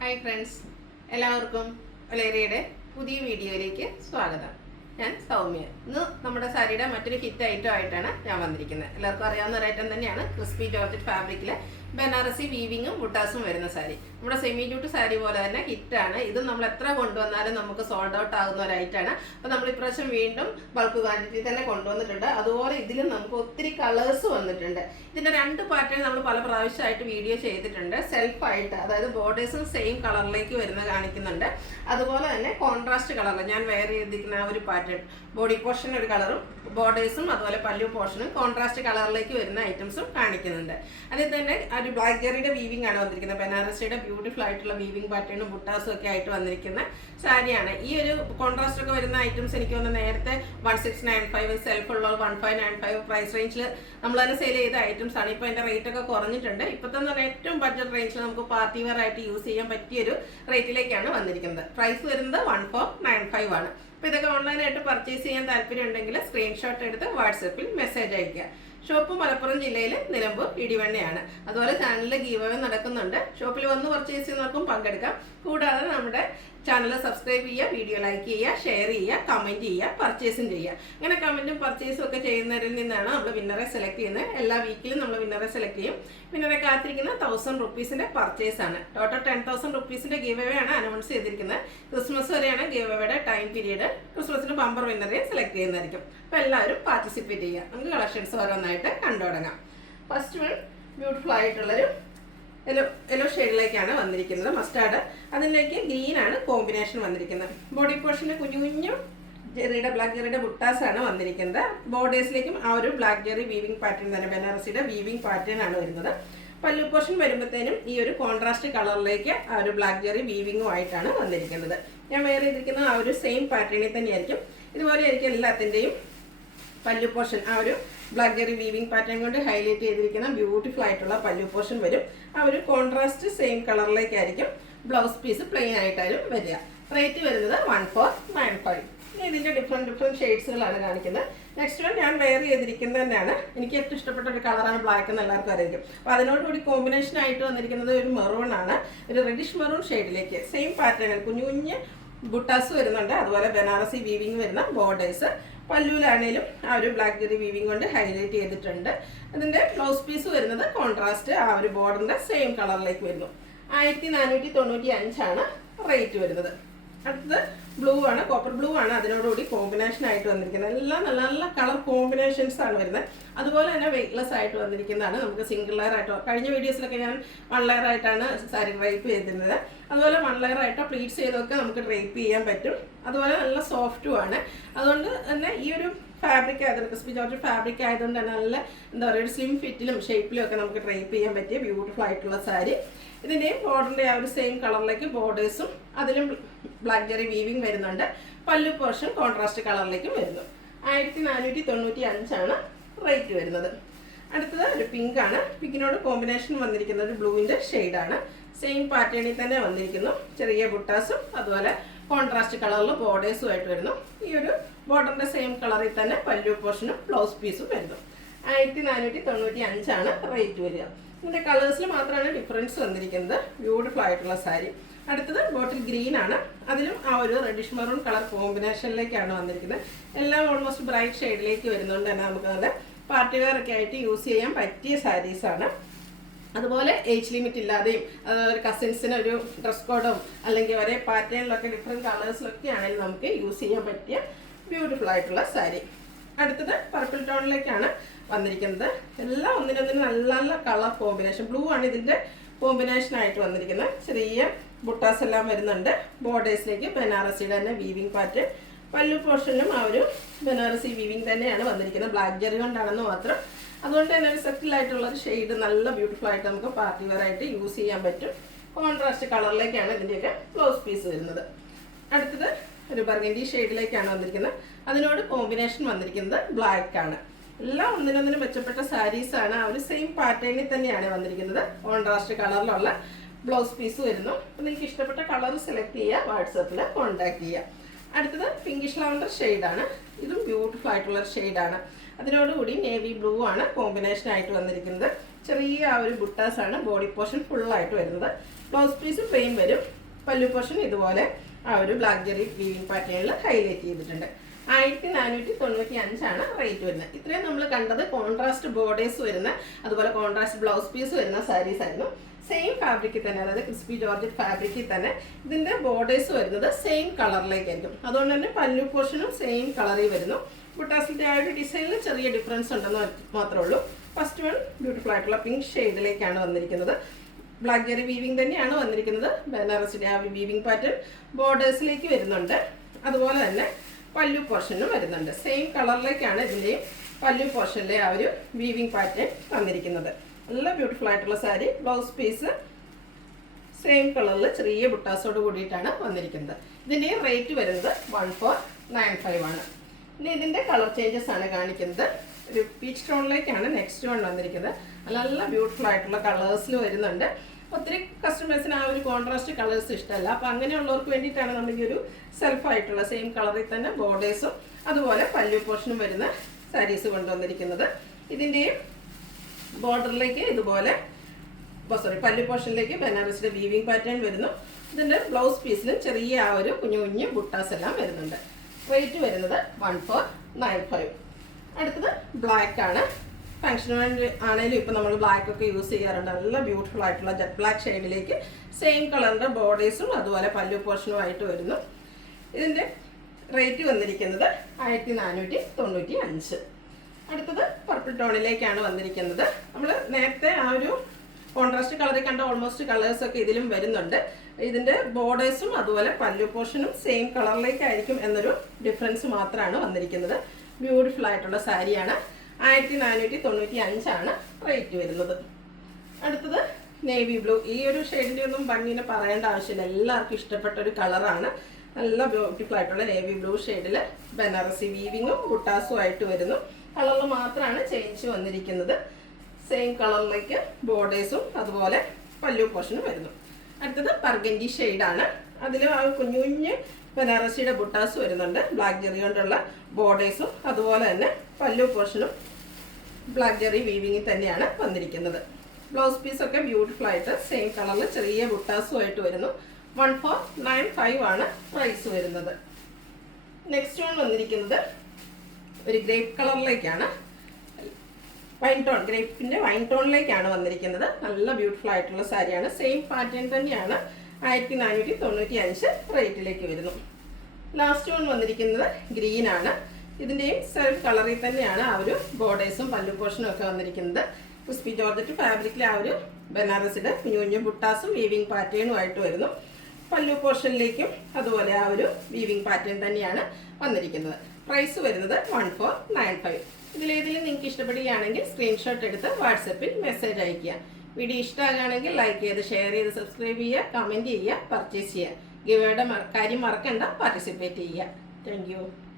Hi friends, എല്ലാവർക്കും ഒലേറിയുടെ പുതിയ വീഡിയോയിലേക്ക് സ്വാഗതം. ഞാൻ സൗമ്യ. ഇന്ന് നമ്മുടെ സാരിയുടെ മറ്റൊരു ഹിറ്റ് ഐറ്റം ആയിട്ടാണ് ഞാൻ വന്നിരിക്കുന്നത്. എല്ലാവർക്കും അറിയാവുന്ന ഒരു ഐറ്റം തന്നെയാണ് ക്രിസ്പി ജോർജറ്റ് ഫാബ്രിക്കിലെ ബനാറസി വീവിങ്ങും ബുട്ടാസും വരുന്ന സാരി. നമ്മുടെ സെമി ജൂട്ട് സാരി പോലെ തന്നെ ഹിറ്റാണ്. ഇതും നമ്മൾ എത്ര കൊണ്ടുവന്നാലും നമുക്ക് സോൾഡ് ഔട്ട് ആകുന്ന ഒരു ഐറ്റമാണ്. അപ്പോൾ നമ്മൾ ഇപ്രാവശ്യം വീണ്ടും ബൾക്ക് ക്വാണ്ടിറ്റി തന്നെ കൊണ്ടുവന്നിട്ടുണ്ട്. അതുപോലെ ഇതിലും നമുക്ക് ഒത്തിരി കളേഴ്സ് വന്നിട്ടുണ്ട്. ഇതിൻ്റെ രണ്ട് പാറ്റേൺ നമ്മൾ പല പ്രാവശ്യമായിട്ട് വീഡിയോ ചെയ്തിട്ടുണ്ട്. സെൽഫായിട്ട്, അതായത് ബോർഡേഴ്സും സെയിം കളറിലേക്ക് വരുന്ന കാണിക്കുന്നുണ്ട്. അതുപോലെ തന്നെ കോൺട്രാസ്റ്റ് കളറിൽ ഞാൻ വെയർ ചെയ്തിരിക്കുന്ന ആ ഒരു പാറ്റേൺ, ബോഡി പോർഷൻ ഒരു കളറും ബോർഡേഴ്സും അതുപോലെ പല്ലു പോർഷനും കോൺട്രാസ്റ്റ് കളറിലേക്ക് വരുന്ന ഐറ്റംസും കാണിക്കുന്നുണ്ട്. അതിൽ തന്നെ ഒരു ബ്ലാക്ക് ജെറിയുടെ വീവിംഗ് ആണ് വന്നിരിക്കുന്നത്. ബനാറസിയുടെ ബ്യൂട്ടിഫുൾ ആയിട്ടുള്ള വീവിംഗ് പാറ്റേണും ബുട്ടാസും ഒക്കെ ആയിട്ട് വന്നിരിക്കുന്ന സാരിയാണ്. ഈ ഒരു കോൺട്രാസ്റ്റ് ഒക്കെ വരുന്ന ഐറ്റംസ് എനിക്ക് തോന്നുന്നു നേരത്തെ 1695 സെൽഫുള്ള 1595 പ്രൈസ് റേഞ്ചിൽ നമ്മൾ തന്നെ സെയിൽ ചെയ്ത ഐറ്റംസ് ആണ്. ഇപ്പോൾ അതിൻ്റെ റേറ്റ് ഒക്കെ കുറഞ്ഞിട്ടുണ്ട്. ഇപ്പോഴത്തെ എന്ന് പറഞ്ഞാൽ ഏറ്റവും ബഡ്ജറ്റ് റേഞ്ചിൽ നമുക്ക് പാർട്ടി വെയർ ആയിട്ട് യൂസ് ചെയ്യാൻ പറ്റിയൊരു റേറ്റിലേക്കാണ് വന്നിരിക്കുന്നത്. പ്രൈസ് വരുന്നത് 1495 ആണ്. അപ്പോൾ ഇതൊക്കെ ഓൺലൈനായിട്ട് പർച്ചേസ് ചെയ്യാൻ താല്പര്യം ഉണ്ടെങ്കിൽ സ്ക്രീൻഷോട്ട് എടുത്ത് വാട്സപ്പിൽ മെസ്സേജ് അയയ്ക്കുക. ഷോപ്പ് മലപ്പുറം ജില്ലയിൽ നിലമ്പൂർ ഇടിവണ്ണയാണ്. അതുപോലെ ചാനലിൽ ഗീവ് അവേ നടക്കുന്നുണ്ട്. ഷോപ്പിൽ വന്ന് പർച്ചേസ് ചെയ്യുന്നവർക്കും പങ്കെടുക്കാം. കൂടാതെ നമ്മുടെ ചാനൽ സബ്സ്ക്രൈബ് ചെയ്യുക, വീഡിയോ ലൈക്ക് ചെയ്യുക, ഷെയർ ചെയ്യുക, കമൻറ്റ് ചെയ്യുക, പർച്ചേസും ചെയ്യുക. അങ്ങനെ കമൻറ്റും പർച്ചേസും ഒക്കെ ചെയ്യുന്നവരിൽ നിന്നാണ് നമ്മൾ വിന്നറെ സെലക്ട് ചെയ്യുന്നത്. എല്ലാ വീക്കിലും നമ്മൾ വിന്നറെ സെലക്ട് ചെയ്യും. വിന്നറെ കാത്തിരിക്കുന്ന 1000 റുപ്പീസിൻ്റെ പർച്ചേസാണ്. ടോട്ടൽ 10,000 റുപ്പീസിൻ്റെ ഗീവ് അവേ ആണ് അനൗൺസ് ചെയ്തിരിക്കുന്നത്. ക്രിസ്മസ് വരെയാണ് ഗീവ് അവേയുടെ ടൈം പീരീഡ്. ക്രിസ്മസിന് ബമ്പർ വിന്നറെ സെലക്ട് ചെയ്യുന്നതായിരിക്കും. അപ്പോൾ എല്ലാവരും പാർട്ടിസിപ്പേറ്റ് ചെയ്യുക. നമുക്ക് കളക്ഷൻസ് ഓരോന്നായിട്ട് കണ്ടു തുടങ്ങാം. ഫസ്റ്റ് വൺ ബ്യൂട്ടിഫുൾ ആയിട്ടുള്ളൊരു യെല്ലോ ഷെയ്ഡിലേക്കാണ് വന്നിരിക്കുന്നത്. മസ്റ്റാർഡ്, അതിലേക്ക് ഗ്രീനാണ് കോമ്പിനേഷൻ വന്നിരിക്കുന്നത്. ബോഡി പോർഷന് കുഞ്ഞു കുഞ്ഞു ബ്ലാക്ക് ജെറിയുടെ ബുട്ടാസാണ് വന്നിരിക്കുന്നത്. ബോർഡേഴ്സിലേക്കും ആ ഒരു ബ്ലാക്ക് ജെറി വീവിംഗ് പാറ്റേൺ തന്നെ, ബനാറസിയുടെ വീവിംഗ് പാറ്റേൺ ആണ് വരുന്നത്. പല്ലു പോർഷൻ വരുമ്പോഴത്തേനും ഈ ഒരു കോൺട്രാസ്റ്റ് കളറിലേക്ക് ആ ഒരു ബ്ലാക്ക് ജെറി വീവിങ്ങും ആയിട്ടാണ് വന്നിരിക്കുന്നത്. ഞാൻ വേറെ ചെയ്തിരിക്കുന്ന ആ ഒരു സെയിം പാറ്റേണിൽ തന്നെയായിരിക്കും. ഇതുപോലെ ആയിരിക്കും എല്ലാത്തിൻ്റെയും പല്ലു പോർഷൻ. ആ ഒരു ബ്ലാക്ക് ജെറി വീവിംഗ് പാറ്റേൺ കൊണ്ട് ഹൈലൈറ്റ് ചെയ്തിരിക്കുന്ന ബ്യൂട്ടിഫുൾ ആയിട്ടുള്ള പല്ലു പോർഷൻ വരും. ആ ഒരു കോൺട്രാസ്റ്റ് സെയിം കളറിലേക്കായിരിക്കും ബ്ലൗസ് പീസ് പ്ലെയിൻ ആയിട്ടാലും വരിക. റേറ്റ് വരുന്നത് 1495. ഇതിൻ്റെ ഡിഫറെൻറ്റ് ഷെയ്ഡ്സുകളാണ് കാണിക്കുന്നത്. നെക്സ്റ്റ് വൺ ഞാൻ വെയർ ചെയ്തിരിക്കുന്നത് തന്നെയാണ്. എനിക്ക് ഏറ്റവും ഇഷ്ടപ്പെട്ട ഒരു കളറാണ് ബ്ലാക്ക് എന്ന് എല്ലാവർക്കും അറിയാം. അപ്പോൾ അതിനോടുകൂടി കോമ്പിനേഷൻ ആയിട്ട് വന്നിരിക്കുന്നത് ഒരു മെറൂൺ ആണ്. ഒരു റെഡിഷ് മെറൂൺ ഷെയ്ഡിലേക്ക് സെയിം പാറ്റേൺ കുഞ്ഞു കുഞ്ഞ് ബുട്ടാസ് വരുന്നുണ്ട്. അതുപോലെ ബനാറസി വീവിങ് വരുന്ന ബോർഡേഴ്സ്. പല്ലുവിലാണേലും ആ ഒരു ബ്ലാക്ക് ജെറി വീവിങ് കൊണ്ട് ഹൈലൈറ്റ് ചെയ്തിട്ടുണ്ട്. അതിൻ്റെ ബ്ലൗസ് പീസ് വരുന്നത് കോൺട്രാസ്റ്റ് ആ ഒരു ബോർഡറിൻ്റെ സെയിം കളറിലേക്ക് വരുന്നു. 1495 ആണ് റേറ്റ് വരുന്നത്. അടുത്തത് ബ്ലൂ ആണ്, കോപ്പർ ബ്ലൂ ആണ് അതിനോടുകൂടി കോമ്പിനേഷൻ ആയിട്ട് വന്നിരിക്കുന്നത്. എല്ലാം നല്ല നല്ല കളർ കോമ്പിനേഷൻസ് ആണ് വരുന്നത്. അതുപോലെ തന്നെ വെയ്റ്റ്ലെസ് ആയിട്ട് വന്നിരിക്കുന്നതാണ്. നമുക്ക് സിംഗിൾ ലെയർ ആയിട്ടോ, കഴിഞ്ഞ വീഡിയോസിലൊക്കെ ഞാൻ 1 ലെയർ ആയിട്ടാണ് സാരി ഡ്രൈപ്പ് ചെയ്തിരുന്നത്. അതുപോലെ 1 ലെയർ ആയിട്ടോ പ്ലീറ്റ്സ് ചെയ്തൊക്കെ നമുക്ക് ഡ്രൈപ്പ് ചെയ്യാൻ പറ്റും. അതുപോലെ നല്ല സോഫ്റ്റും ആണ്. അതുകൊണ്ട് തന്നെ ഈ ഒരു ഫാബ്രിക് ആയതുകൊണ്ട്, ക്രിസ്പി ജോർജറ്റ് ഫാബ്രിക് ആയതുകൊണ്ട് തന്നെ നല്ല എന്താ പറയുക, ഒരു സ്ലിം ഫിറ്റിലും ഷേപ്പിലും ഒക്കെ നമുക്ക് ഡ്രൈപ്പ് ചെയ്യാൻ പറ്റിയ ബ്യൂട്ടിഫുൾ ആയിട്ടുള്ള സാരി. ഇതിൻ്റെയും ബോർഡറിൻ്റെ ആ ഒരു സെയിം കളറിലേക്ക് ബോർഡേഴ്സും അതിലും ബ്ലാക്ക് ജെറി വീവിങ് വരുന്നുണ്ട്. പല്ലു പോർഷൻ കോൺട്രാസ്റ്റ് കളറിലേക്കും വരുന്നു. 1495 ആണ് റേറ്റ് വരുന്നത്. അടുത്തത് ഒരു പിങ്ക് ആണ്. പിങ്കിനോട് കോമ്പിനേഷൻ വന്നിരിക്കുന്നത് ഒരു ബ്ലൂവിൻ്റെ ഷെയ്ഡാണ്. സെയിം പാറ്റേണിൽ തന്നെ വന്നിരിക്കുന്നു. ചെറിയ ബുട്ടാസും അതുപോലെ കോൺട്രാസ്റ്റ് കളറിൽ ബോർഡേഴ്സും ആയിട്ട് വരുന്നു. ഈ ഒരു ബോർഡറിൻ്റെ സെയിം കളറിൽ തന്നെ പല്ലു പോർഷനും ബ്ലൗസ് പീസും വരുന്നു. 1495 ആണ് റേറ്റ് വരിക. ഇതിൻ്റെ കളേഴ്സിൽ മാത്രമാണ് ഡിഫറൻസ് വന്നിരിക്കുന്നത്. ബ്യൂട്ടിഫുൾ ആയിട്ടുള്ള സാരി. അടുത്തത് ബോട്ടിൽ ഗ്രീൻ ആണ്. അതിലും ആ ഒരു റെഡിഷ് മെറൂൺ കളർ കോമ്പിനേഷനിലേക്കാണ് വന്നിരിക്കുന്നത്. എല്ലാം ഓൾമോസ്റ്റ് ബ്രൈറ്റ് ഷെയ്ഡിലേക്ക് വരുന്നതുകൊണ്ട് തന്നെ നമുക്ക് നല്ല പാർട്ടി വെയർ ഒക്കെ ആയിട്ട് യൂസ് ചെയ്യാൻ പറ്റിയ സാരീസാണ്. അതുപോലെ ഏജ് ലിമിറ്റ് ഇല്ലാതെയും ഒരു കസിൻസിന് ഒരു ഡ്രസ് കോഡും അല്ലെങ്കിൽ ഒരേ പാറ്റേണിലൊക്കെ ഡിഫറെൻറ്റ് കളേഴ്സിലൊക്കെ ആണെങ്കിലും നമുക്ക് യൂസ് ചെയ്യാൻ പറ്റിയ ബ്യൂട്ടിഫുൾ ആയിട്ടുള്ള സാരി. അടുത്തത് പർപ്പിൾ ടോണിലേക്കാണ് വന്നിരിക്കുന്നത്. എല്ലാം ഒന്നിനൊന്നിന് നല്ല നല്ല കളർ കോമ്പിനേഷൻ. ബ്ലൂ ആണ് ഇതിൻ്റെ കോമ്പിനേഷനായിട്ട് വന്നിരിക്കുന്നത്. ചെറിയ ബുട്ടാസ് എല്ലാം വരുന്നുണ്ട്. ബോർഡേഴ്സിലേക്ക് ബനാറസിയുടെ തന്നെ വീവിങ് പാറ്റേൺ. പല്ലു പോർഷനിലും ആ ഒരു ബനാറസി വീവിങ് തന്നെയാണ് വന്നിരിക്കുന്നത്. ബ്ലാക്ക് ജെറി കൊണ്ടാണെന്ന് മാത്രം. അതുകൊണ്ട് തന്നെ ഒരു സെറ്റിലായിട്ടുള്ളൊരു ഷെയ്ഡ് നല്ല ബ്യൂട്ടിഫുൾ ആയിട്ട് നമുക്ക് പാർട്ടി വെയർ ആയിട്ട് യൂസ് ചെയ്യാൻ പറ്റും. കോൺട്രാസ്റ്റ് കളറിലേക്കാണ് ഇതിൻ്റെയൊക്കെ ബ്ലൗസ് പീസ് വരുന്നത്. അടുത്തത് ഒരു ബർഗൻഡി ഷെയ്ഡിലേക്കാണ് വന്നിരിക്കുന്നത്. അതിനോട് കോമ്പിനേഷൻ വന്നിരിക്കുന്നത് ബ്ലാക്ക് ആണ്. എല്ലാം ഒന്നിനൊന്നിനും മെച്ചപ്പെട്ട സാരീസാണ്. ആ ഒരു സെയിം പാറ്റേണിൽ തന്നെയാണ് വന്നിരിക്കുന്നത്. കോൺട്രാസ്റ്റ് കളറിലുള്ള ബ്ലൗസ് പീസ് വരുന്നു. അപ്പോൾ നിങ്ങൾക്ക് ഇഷ്ടപ്പെട്ട കളർ സെലക്ട് ചെയ്യുക, വാട്സപ്പിൽ കോൺടാക്ട് ചെയ്യുക. അടുത്തത് പിങ്കിഷ് ലാവണ്ടർ ഷെയ്ഡാണ്. ഇതും ബ്യൂട്ടിഫുൾ ആയിട്ടുള്ള ഷെയ്ഡാണ്. അതിനോടുകൂടി നേവി ബ്ലൂ ആണ് കോമ്പിനേഷൻ ആയിട്ട് വന്നിരിക്കുന്നത്. ചെറിയ ആ ഒരു ബുട്ടാസാണ് ബോഡി പോർഷൻ ഫുള്ളായിട്ട് വരുന്നത്. ബ്ലൗസ് പീസ് പ്ലെയിൻ വരും. പല്ലു പോർഷൻ ഇതുപോലെ ആ ഒരു ബ്ലാക്ക് ജെറി വീവിംഗ് പാറ്റേണിൽ ഹൈലൈറ്റ് ചെയ്തിട്ടുണ്ട്. 1495 റേറ്റ് വരുന്നത്. ഇത്രയും നമ്മൾ കണ്ടത് കോൺട്രാസ്റ്റ് ബോർഡേഴ്സ് വരുന്ന, അതുപോലെ കോൺട്രാസ്റ്റ് ബ്ലൗസ് പീസ് വരുന്ന സാരീസ് ആയിരുന്നു. സെയിം ഫാബ്രിക്കിൽ തന്നെ, അതായത് ക്രിസ്പി ജോർജറ്റ് ഫാബ്രിക്കിൽ തന്നെ ഇതിൻ്റെ ബോർഡേഴ്സ് വരുന്നത് സെയിം കളറിലേക്കായിരിക്കും. അതുകൊണ്ട് തന്നെ പല്ലു പോർഷനും സെയിം കളറിൽ വരുന്നു. ബുട്ടാസിൻ്റെ ആ ഒരു ഡിസൈനിൽ ചെറിയ ഡിഫറൻസ് ഉണ്ടെന്ന് മാത്രമേ ഉള്ളൂ. ഫസ്റ്റ് വൺ ബ്യൂട്ടിഫുൾ ആയിട്ടുള്ള പിങ്ക് ഷെയ്ഡിലേക്കാണ് വന്നിരിക്കുന്നത്. ബ്ലാക്ക് ജെറി വീവിംഗ് തന്നെയാണ് വന്നിരിക്കുന്നത്. ബനാറസിൻ്റെ ആ വീവിംഗ് പാറ്റേൺ ബോർഡേഴ്സിലേക്ക് വരുന്നുണ്ട്. അതുപോലെ തന്നെ പല്ലു പോർഷനും വരുന്നുണ്ട്. സെയിം കളറിലേക്കാണ് ഇതിൻ്റെയും പല്ലു പോർഷനിലെ ആ ഒരു വീവിംഗ് പാറ്റേൺ വന്നിരിക്കുന്നത്. നല്ല ബ്യൂട്ടിഫുൾ ആയിട്ടുള്ള സാരി. ബ്ലൗസ് പീസ് സെയിം കളറിൽ ചെറിയ ബുട്ടാസോട് കൂടിയിട്ടാണ് വന്നിരിക്കുന്നത്. ഇതിൻ്റെ റേറ്റ് വരുന്നത് 1495 ആണ്. ഇനി ഇതിൻ്റെ കളർ ചേഞ്ചസ് ആണ് കാണിക്കുന്നത്. ഒരു പീച്ച് ടോണിലേക്കാണ് നെക്സ്റ്റ് വൺ വന്നിരിക്കുന്നത്. നല്ല ബ്യൂട്ടിഫുൾ ആയിട്ടുള്ള കളേഴ്സിൽ വരുന്നുണ്ട്. ഒത്തിരി കസ്റ്റമേഴ്സിന് ആ ഒരു കോൺട്രാസ്റ്റ് കളേഴ്സ് ഇഷ്ടമല്ല. അപ്പോൾ അങ്ങനെയുള്ളവർക്ക് വേണ്ടിയിട്ടാണ് നമ്മൾ ഈ ഒരു സെൽഫായിട്ടുള്ള സെയിം കളറിൽ തന്നെ ബോർഡേഴ്സും അതുപോലെ പല്ലു പോർഷനും വരുന്ന സാരീസ് കൊണ്ടുവന്നിരിക്കുന്നത്. ഇതിൻ്റെയും ബോർഡറിലേക്ക് ഇതുപോലെ പല്ലു പോർഷനിലേക്ക് ബനാറസിൻ്റെ വീവിംഗ് പാറ്റേൺ വരുന്നു. ഇതിൻ്റെ ബ്ലൗസ് പീസിലും ചെറിയ ആ ഒരു കുഞ്ഞു കുഞ്ഞു ബുട്ടാസ് എല്ലാം വരുന്നുണ്ട്. റേറ്റ് വരുന്നത് 1495. അടുത്തത് ബ്ലാക്ക് ആണ്. ഫങ്ഷൻ ആണെങ്കിലും ഇപ്പം നമ്മൾ ബ്ലാക്ക് ഒക്കെ യൂസ് ചെയ്യാറുണ്ട്. നല്ല ബ്യൂട്ടിഫുൾ ആയിട്ടുള്ള ജെറ്റ് ബ്ലാക്ക് ഷെയ്ഡിലേക്ക് സെയിം കളറിൻ്റെ ബോർഡേഴ്സും അതുപോലെ പല്ലു പോർഷനുമായിട്ട് വരുന്നു. ഇതിൻ്റെ റേറ്റ് വന്നിരിക്കുന്നത് 1495. അടുത്തത് പർപ്പിൾ ടോണിലേക്കാണ് വന്നിരിക്കുന്നത്. നമ്മൾ നേരത്തെ ആ ഒരു കോൺട്രാസ്റ്റ് കളറിൽ കണ്ട ഓൾമോസ്റ്റ് കളേഴ്സൊക്കെ ഇതിലും വരുന്നുണ്ട്. ഇതിൻ്റെ ബോർഡേഴ്സും അതുപോലെ പല്ലു പോർഷനും സെയിം കളറിലേക്കായിരിക്കും എന്നൊരു ഡിഫറൻസ് മാത്രമാണ് വന്നിരിക്കുന്നത്. ബ്യൂട്ടിഫുൾ ആയിട്ടുള്ള സാരിയാണ്. 1495 റേറ്റ് വരുന്നത്. അടുത്തത് നേവി ബ്ലൂ. ഈ ഒരു ഷെയ്ഡിൻ്റെ ഒന്നും ഭംഗിനെ പറയേണ്ട ആവശ്യമില്ല. എല്ലാവർക്കും ഇഷ്ടപ്പെട്ട ഒരു കളറാണ്. നല്ല ബ്യൂട്ടിഫുൾ ആയിട്ടുള്ള നേവി ബ്ലൂ ഷെയ്ഡിൽ ബനാറസി വീവിങ്ങും ബുട്ടാസും ആയിട്ട് വരുന്നു. കളറിൽ മാത്രമാണ് ചേഞ്ച് വന്നിരിക്കുന്നത്. സെയിം കളറിലേക്ക് ബോർഡേഴ്സും അതുപോലെ പല്ലു പോർഷനും വരുന്നു. അടുത്തത് ബർഗൻഡി ഷെയ്ഡാണ്. അതിൽ ആ കുഞ്ഞു കുഞ്ഞ് ബനാറസിയുടെ ബുട്ടാസ് വരുന്നുണ്ട്. ബ്ലാക്ക് ജെറി കൊണ്ടുള്ള ബോർഡേഴ്സും അതുപോലെ തന്നെ പല്ലു പോർഷനും ബ്ലാക്ക് ജെറി വീവിങ്ങിൽ തന്നെയാണ് വന്നിരിക്കുന്നത്. ബ്ലൗസ് പീസൊക്കെ ബ്യൂട്ടിഫുൾ ആയിട്ട് സെയിം കളറിൽ ചെറിയ ബുട്ടാസും ആയിട്ട് വരുന്നു. 1495 പ്രൈസ് വരുന്നത്. നെക്സ്റ്റ് വൺ വന്നിരിക്കുന്നത് ഒരു ഗ്രേപ്പ് കളറിലേക്കാണ്. വൈൻ ടോൺ, ഗ്രേപ്പിൻ്റെ വൈൻ ടോണിലേക്കാണ് വന്നിരിക്കുന്നത്. നല്ല ബ്യൂട്ടിഫുൾ ആയിട്ടുള്ള സാരിയാണ്. സെയിം പാറ്റേൺ തന്നെയാണ്. 1495 റേറ്റിലേക്ക് വരുന്നു. ലാസ്റ്റ് വൺ വന്നിരിക്കുന്നത് ഗ്രീൻ ആണ്. ഇതിൻ്റെയും സെൽഫ് കളറിൽ തന്നെയാണ് ആ ഒരു ബോർഡേഴ്സും പല്ലു പോർഷനും ഒക്കെ വന്നിരിക്കുന്നത്. ക്രിസ്പി ജോർജറ്റ് ഫാബ്രിക്കിൽ ആ ഒരു ബനാറസിയുടെ കുഞ്ഞു കുഞ്ഞു ബുട്ടാസും വീവിംഗ് പാറ്റേണും ആയിട്ട് വരുന്നു. പല്ലു പോർഷനിലേക്കും അതുപോലെ ആ ഒരു വീവിംഗ് പാറ്റേൺ തന്നെയാണ് വന്നിരിക്കുന്നത്. പ്രൈസ് വരുന്നത് 1495. ഇതിലേതെങ്കിലും നിങ്ങൾക്ക് ഇഷ്ടപ്പെടുകയാണെങ്കിൽ സ്ക്രീൻഷോട്ട് എടുത്ത് വാട്സപ്പിൽ മെസ്സേജ് അയയ്ക്കുക. വീഡിയോ ഇഷ്ടമാകുകയാണെങ്കിൽ ലൈക്ക് ചെയ്ത് ഷെയർ ചെയ്ത് സബ്സ്ക്രൈബ് ചെയ്യുക, കമൻറ്റ് ചെയ്യുക, പർച്ചേസ് ചെയ്യുക. ഗിവേയുടെ കാര്യം മറക്കണ്ട, പാർട്ടിസിപ്പേറ്റ് ചെയ്യുക. Thank you.